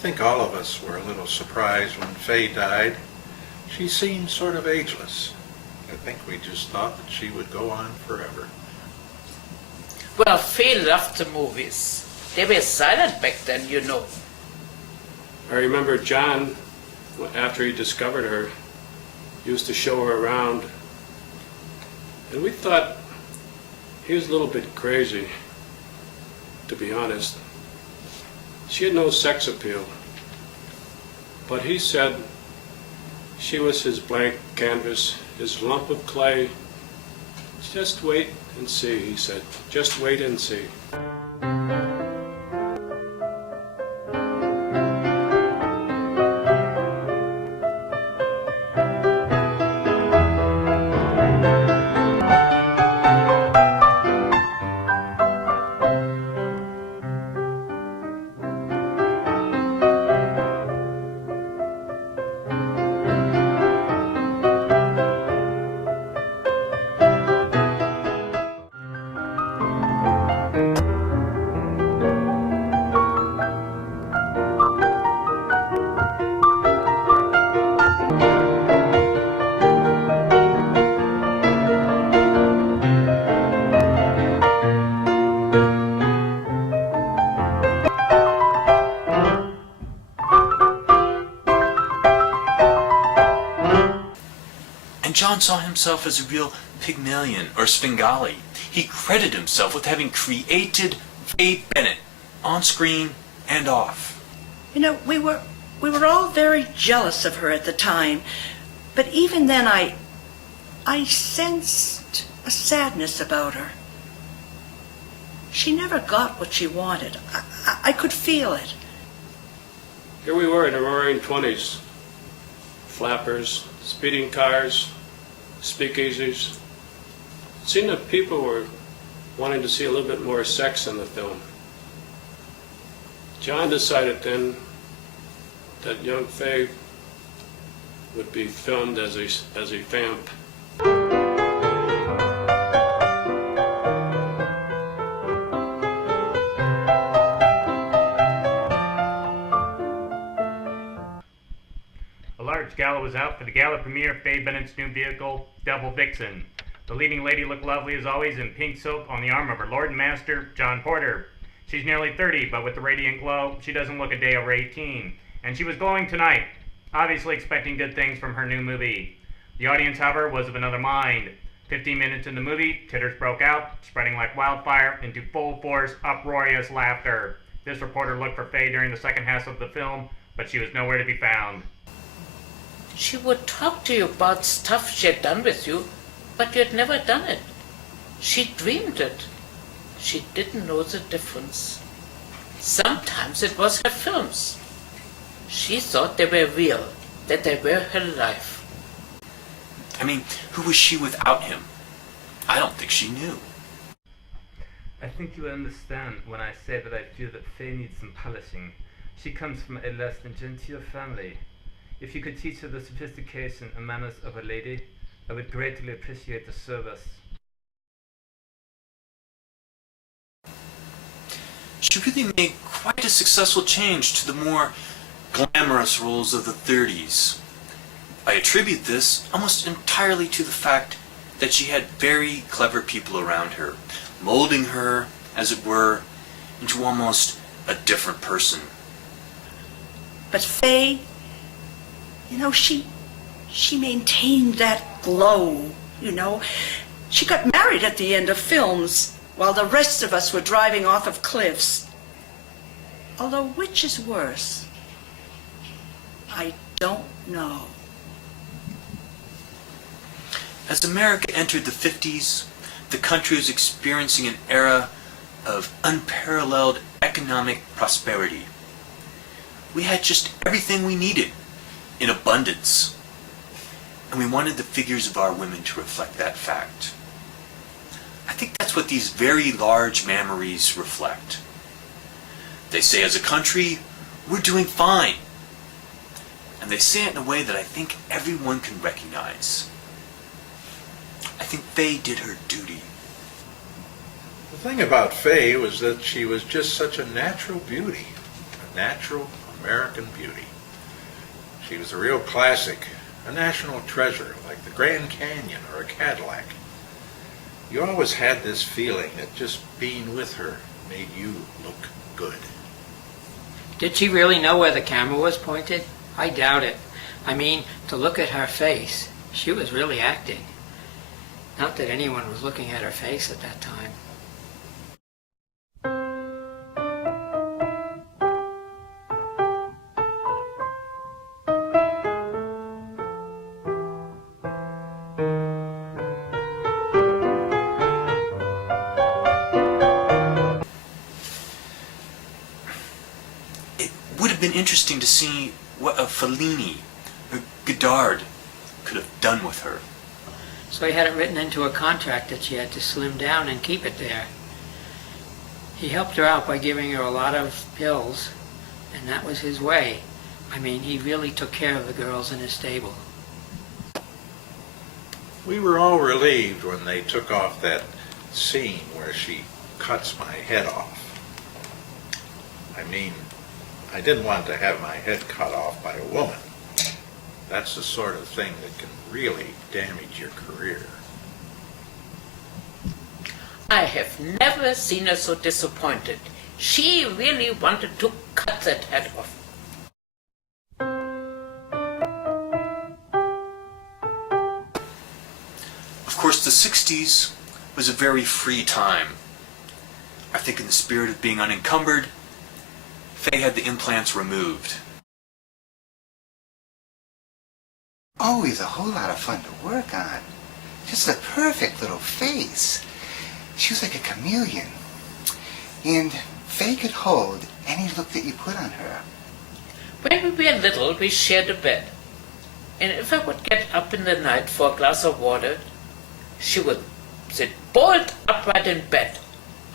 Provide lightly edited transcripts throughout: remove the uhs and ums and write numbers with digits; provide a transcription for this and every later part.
think all of us were a little surprised when Faye died. She seemed sort of ageless. I think we just thought that she would go on forever. Well, Faye loved the movies. They were silent back then, you know. I remember John, after he discovered her, used to show her around. And we thought he was a little bit crazy, to be honest. She had no sex appeal. But he said she was his blank canvas, his lump of clay. Just wait and see, he said. Just wait and see. And John saw himself as a real Pygmalion or Svengali. He credited himself with having created Faye Bennett on screen and off. You know, we were all very jealous of her at the time, but even then I sensed a sadness about her. She never got what she wanted. I could feel it. Here we were in the roaring 20s. Flappers, speeding cars, speakeasies. It seemed that people were wanting to see a little bit more sex in the film. John decided then that young Faye would be filmed as a vamp. A large gala was out for the gala premiere of Faye Bennett's new vehicle, Devil Vixen. The leading lady looked lovely as always in pink silk on the arm of her lord and master, John Porter. She's nearly 30, but with the radiant glow, she doesn't look a day over 18. And she was glowing tonight, obviously expecting good things from her new movie. The audience, however, was of another mind. 15 minutes in the movie, titters broke out, spreading like wildfire into full force, uproarious laughter. This reporter looked for Faye during the second half of the film, but she was nowhere to be found. She would talk to you about stuff she had done with you, but you had never done it. She dreamed it. She didn't know the difference. Sometimes it was her films. She thought they were real, that they were her life. I mean, who was she without him? I don't think she knew. I think you will understand when I say that I feel that Faye needs some polishing. She comes from a less than genteel family. If you could teach her the sophistication and manners of a lady, I would greatly appreciate the service. She really made quite a successful change to the more glamorous roles of the 30s. I attribute this almost entirely to the fact that she had very clever people around her, molding her, as it were, into almost a different person. But Faye, you know, she maintained that glow, you know. She got married at the end of films while the rest of us were driving off of cliffs. Although which is worse, I don't know. As America entered the 50s, the country was experiencing an era of unparalleled economic prosperity. We had just everything we needed in abundance, and we wanted the figures of our women to reflect that fact. I think that's what these very large memories reflect. They say as a country, we're doing fine. And they say it in a way that I think everyone can recognize. I think Faye did her duty. The thing about Faye was that she was just such a natural beauty. A natural American beauty. She was a real classic, a national treasure, like the Grand Canyon or a Cadillac. You always had this feeling that just being with her made you look good. Did she really know where the camera was pointed? I doubt it. I mean, to look at her face, she was really acting. Not that anyone was looking at her face at that time. It would have been interesting to see what a Fellini or Godard could have done with her. So he had it written into a contract that she had to slim down and keep it there. He helped her out by giving her a lot of pills, and that was his way. I mean, he really took care of the girls in his stable. We were all relieved when they took off that scene where she cuts my head off. I mean, I didn't want to have my head cut off by a woman. That's the sort of thing that can really damage your career. I have never seen her so disappointed. She really wanted to cut that head off. Of course, the 60s was a very free time. I think in the spirit of being unencumbered, Faye had the implants removed. Always a whole lot of fun to work on. Just a perfect little face. She was like a chameleon. And Faye could hold any look that you put on her. When we were little, we shared a bed. And if I would get up in the night for a glass of water, she would sit bolt upright in bed,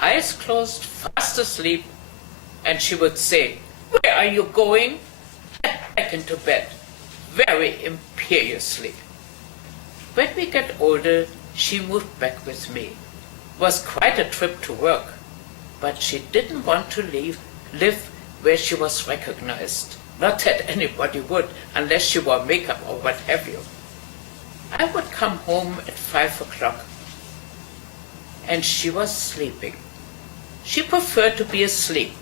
eyes closed, fast asleep, and she would say, "Where are you going?" Get back into bed, very imperiously. When we got older, she moved back with me. It was quite a trip to work, but she didn't want to live where she was recognized. Not that anybody would, unless she wore makeup or what have you. I would come home at 5 o'clock, and she was sleeping. She preferred to be asleep.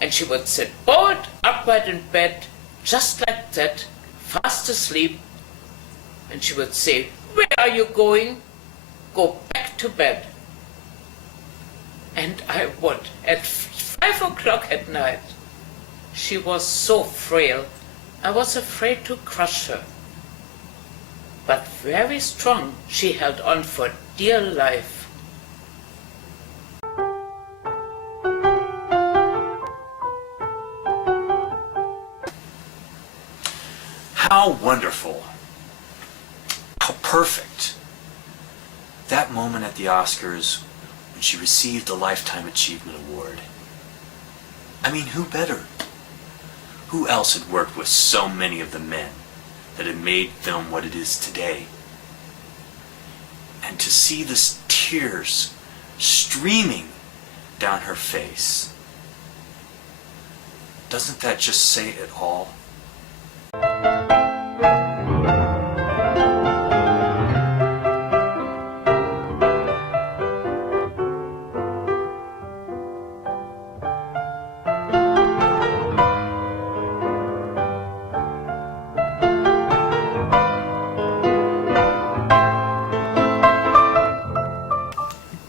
And she would sit bolt upright in bed, just like that, fast asleep. And she would say, "Where are you going?" "Go back to bed." And I would, at 5 o'clock at night. She was so frail, I was afraid to crush her. But very strong, she held on for dear life. How wonderful. How perfect. That moment at the Oscars when she received the Lifetime Achievement Award. I mean, who better? Who else had worked with so many of the men that had made film what it is today? And to see the tears streaming down her face, doesn't that just say it all?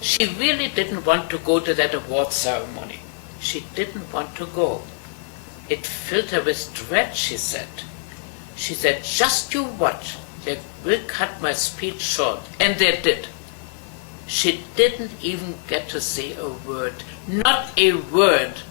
She really didn't want to go to that award ceremony. She didn't want to go. It filled her with dread, she said. She said, "Just you watch. They will cut my speech short." And they did. She didn't even get to say a word. Not a word.